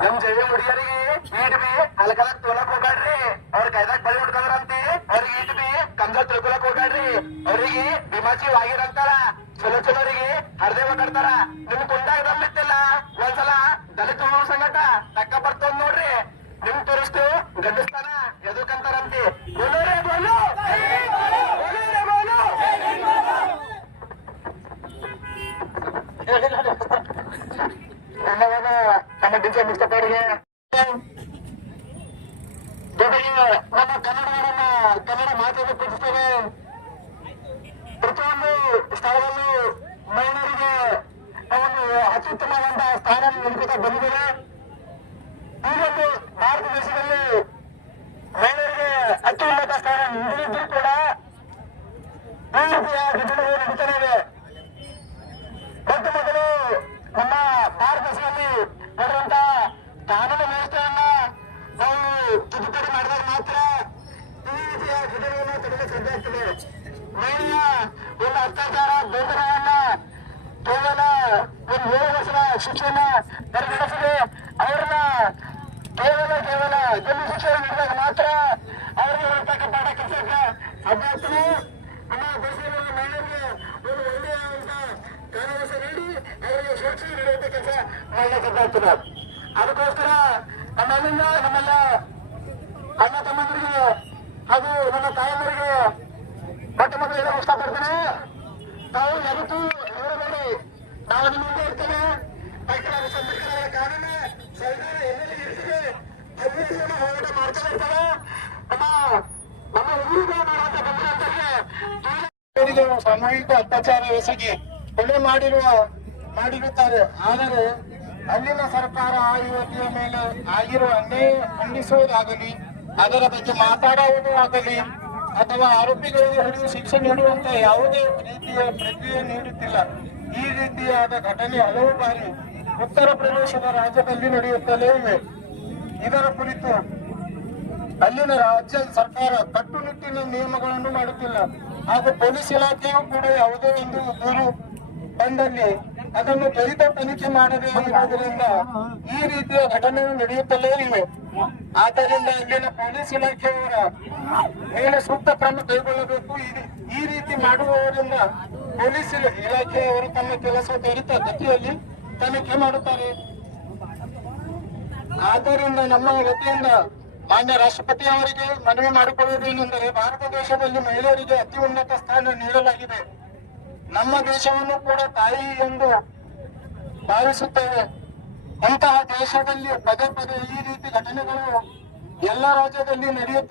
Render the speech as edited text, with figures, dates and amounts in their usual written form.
ನಮ್ ಜಯ ಹುಡುಗಿಯರಿಗೆ ಈಟ್ ಬಿ ಹಲಕಲಕ್ ತೋಲಕ್ ಹೋಗ್ಬೇಡ್ರಿ. ಅವ್ರ ಕೈದಾಗ ಬಳಿ ಹುಡ್ಕಂದ್ರಂತಿ ಅವ್ರಿಗೆ ಈಟ್ ಬಿ ಕಂಜಲ್ ತಿಳ್ಕೊಳಕ್ ಹೋಗ್ಬೇಡ್ರಿ. ಅವ್ರಿಗೆ ಬಿಮಾಚಿ ವಾಗಿರಂತಾರ, ಚಲೋ ಚಲೋರಿಗೆ ಹರ್ದೇವ ಕಟ್ತಾರ. ನಿಮ್ ಕುಂಡಾಗ ದಮ್ಮಿತ್ತಿಲ್ಲ, ಒಂದ್ಸಲ ದಲಿತ ಸಂಗಟ ತಕ್ಕ ಬರ್ತದ ನೋಡ್ರಿ. ನಿಮ್ ತೋರಿಸ್ತೇವ್ ಗಂಡಸ್ತಾನ ಎದಕ್ಕಂತಾರಂತಿ. ಬೋಲೋರೇ ಬೋಲು, ಬೋಲೋರೇ ಬೋಲು. ನಮ್ಮ ಡಿಜೆ ಮುಸ್ತಫರಿಗೆ ಜೊತೆಗೆ ನಮ್ಮ ಕನ್ನಡ ಮಾತನ್ನು ಪೂಜಿಸ್ತೇವೆ. ಪ್ರತಿಯೊಂದು ಸ್ಥಳದಲ್ಲೂ ಮಹಿಳೆಯರಿಗೆ ಒಂದು ಅತ್ಯುತ್ತಮವಾದ ಸ್ಥಾನ ನೀಡುತ್ತಾ ಬಂದಿದೆ. ಈ ಒಂದು ಭಾರತ ದೇಶದಲ್ಲಿ ಮಹಿಳೆಯರಿಗೆ ಅತ್ಯುನ್ನತ ಸ್ಥಾನ ನೀಡಿದ್ರೂ ಕೂಡ ಈ ರೀತಿಯ ಘಟನೆಗಳು ನಡೀತಾನೆ ಇವೆ. ಮೊದಲು ನಮ್ಮ ಭಾರತ ದೇಶದಲ್ಲಿ ನಡೆದಂತಹ ಕಾನೂನು ವ್ಯವಸ್ಥೆಯನ್ನ ನಾವು ತಿದ್ದುಪಡಿ ಮಾಡಿದಾಗ ಮಾತ್ರ ಈ ರೀತಿಯ ಘಟನೆಯನ್ನು ತಡೆಯಲು ಸಾಧ್ಯ ಆಗ್ತದೆ. ಮಹಿಳೆಯ ಒಂದು ಅತ್ಯಾಚಾರ ದೌರ್ಜನ್ಯವನ್ನ ಕೇವಲ ಒಂದು 7 ವರ್ಷದ ಶಿಕ್ಷೆಯನ್ನ ಪರಿಗಣಿಸಿದೆ. ಅವರನ್ನ ಕೇವಲ ಜೈಲು ಶಿಕ್ಷೆ ನೀಡಿದಾಗ ಮಾತ್ರ ಅವರಿಗೆ ಇರತಕ್ಕ ಪಾಠ ಕಲಿಸಕ್ಕೆ ಸಾಧ್ಯ ಆಗ್ತದೆ. ನಮ್ಮ ದೇಶದಲ್ಲಿ ಮಹಿಳೆಯರಿಗೆ ಒಂದು ಒಳ್ಳೆಯ ಕಾನೂನು ನೀಡಿ ಅವರಿಗೆ ಸುರಕ್ಷೆ ನೀಡುವಂತ ಕೆಲಸ ಮಾಡಲಿಕ್ಕೆ ಸಾಧ್ಯ ಆಗ್ತದೆ. ಅದಕ್ಕೋಸ್ಕರ ನಮ್ಮೆಲ್ಲ ಅಣ್ಣ ತಮ್ಮಂದರಿಗೆ ಹಾಗೂ ನನ್ನ ತಾಯಂದರಿಗೆ ಮೊಟ್ಟ ಮೊದಲು ಹೇಳಲು ಇಷ್ಟಪಡ್ತೇನೆ, ನಾವು ಯಾವತ್ತೂ ಹೆದರಬೇಡಿ. ನಾವು ನಿಮ್ಮ ಮುಂದೆ ಇರ್ತೇವೆ. ಡಾಕ್ಟರ್ ಅಂಬೇಡ್ಕರ್ ಅವರ ಕಾನೂನು ಸಂವಿಧಾನ ಎಲ್ಲೆಲ್ಲಿ ಇರ್ತದೆ ಅಭಿವೃದ್ಧಿಯನ್ನು ಹೋರಾಟ ಮಾಡ್ತಾ ಇರ್ತವೆ. ನಮ್ಮ ಊರಿಗೆ ಮಾಡುವಂತ ಬಂದಿರುವಂತರಿಗೆ ಸಾಮೂಹಿಕ ಅತ್ಯಾಚಾರ ಎಸಗಿ ಕೊಲೆ ಮಾಡಿರುತ್ತಾರೆ. ಆದರೆ ಅಲ್ಲಿನ ಸರ್ಕಾರ ಆ ಯುವತಿಯ ಮೇಲೆ ಆಗಿರುವ ಅನ್ಯಾಯ ಖಂಡಿಸುವುದಾಗಲಿ, ಅದರ ಬಗ್ಗೆ ಮಾತಾಡುವುದು ಆಗಲಿ ಅಥವಾ ಆರೋಪಿಗಳಿಗೆ ಹಿಡಿದು ಶಿಕ್ಷೆ ನೀಡುವಂತ ಯಾವುದೇ ರೀತಿಯ ಪ್ರಕ್ರಿಯೆ ನೀಡುತ್ತಿಲ್ಲ. ಈ ರೀತಿಯಾದ ಘಟನೆ ಹಲವು ಬಾರಿ ಉತ್ತರ ಪ್ರದೇಶದ ರಾಜ್ಯದಲ್ಲಿ ನಡೆಯುತ್ತಲೇ ಇವೆ. ಇದರ ಕುರಿತು ಅಲ್ಲಿನ ರಾಜ್ಯ ಸರ್ಕಾರ ಕಟ್ಟುನಿಟ್ಟಿನ ನಿಯಮಗಳನ್ನು ಮಾಡುತ್ತಿಲ್ಲ ಹಾಗೂ ಪೊಲೀಸ್ ಇಲಾಖೆಯೂ ಕೂಡ ಯಾವುದೇ ಒಂದು ದೂರು ಬಂದಲ್ಲಿ ಅದನ್ನು ತ್ವರಿತ ತನಿಖೆ ಮಾಡದೇ ಇರುವುದರಿಂದ ಈ ರೀತಿಯ ಘಟನೆಗಳು ನಡೆಯುತ್ತಲೇ ಇವೆ. ಆದ್ದರಿಂದ ಇಲ್ಲಿನ ಪೊಲೀಸ್ ಇಲಾಖೆಯವರ ಮೇಲೆ ಸೂಕ್ತ ಕ್ರಮ ಕೈಗೊಳ್ಳಬೇಕು. ಈ ರೀತಿ ಮಾಡುವವರಿಂದ ಪೊಲೀಸ್ ಇಲಾಖೆಯವರು ತಮ್ಮ ಕೆಲಸ ತ್ವರಿತ ಗತಿಯಲ್ಲಿ ತನಿಖೆ ಮಾಡುತ್ತಾರೆ. ಆದ್ದರಿಂದ ನಮ್ಮ ವತಿಯಿಂದ ಮಾನ್ಯ ರಾಷ್ಟ್ರಪತಿ ಅವರಿಗೆ ಮನವಿ ಮಾಡಿಕೊಳ್ಳುವುದೇನೆಂದರೆ, ಭಾರತ ದೇಶದಲ್ಲಿ ಮಹಿಳೆಯರಿಗೆ ಅತಿ ಉನ್ನತ ಸ್ಥಾನ ನೀಡಲಾಗಿದೆ. ನಮ್ಮ ದೇಶವನ್ನು ಕೂಡ ತಾಯಿ ಎಂದು ಭಾವಿಸುತ್ತೇವೆ. ಅಂತಹ ದೇಶದಲ್ಲಿ ಪದೇ ಈ ರೀತಿ ಘಟನೆಗಳು ಎಲ್ಲ ರಾಜ್ಯದಲ್ಲಿ ನಡೆಯುತ್ತವೆ.